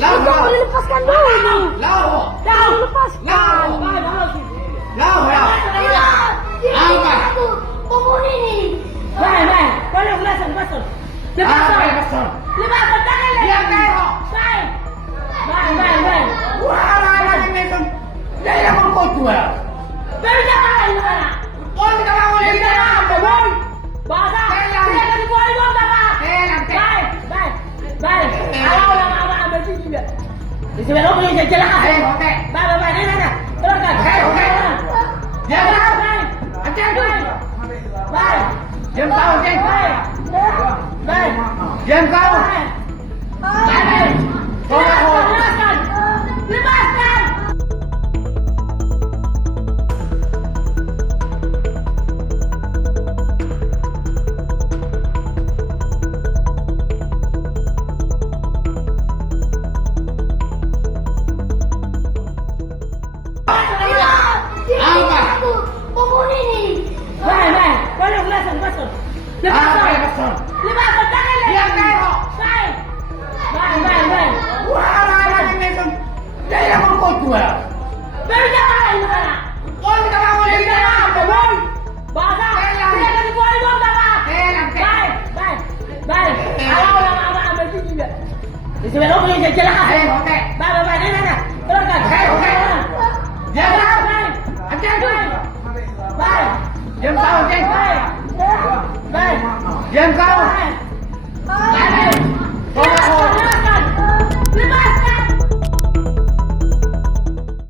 Lalu. Jangan dilepaskan dulu. Lalu. Jangan lepaskan. Apa? Pokok ini. Boleh lepaskan. Lepaskan. Lepaskan tangan. Dia tengok. Baik. Wah, ini kan. Dia yang mau jual. Beri jangan gimana? Orang kita mau lihat apa, boy? Bahasa. Tidak ada dibuat Bapak. Baik. Kalau orang ambil sini juga. Di sini lo punya jelas. Oke. Baik. Ini. Teruskan. Oke. Dia tahu. Baik. Baik. Dia tahu, Ceng. Baik. Dia tahu. Lepaskan. Apa? Pokok ini. Baik. Boleh lepaskan. Lepaskan tangan. Dia tengok. Baik. Wah, ini kan. Dia yang mau jual. Beri jangan gimana? Orang kita mau lihat apa, boy? Bahasa. Tidak ada dibuat Bapak. Baik. Kalau orang ambil sini juga. Di sini lo punya jelas. Oke. Baik. Ini. Teruskan. Oke. Dia tahu. Baik. Dia tahu, Ceng. Baik. Dia tahu.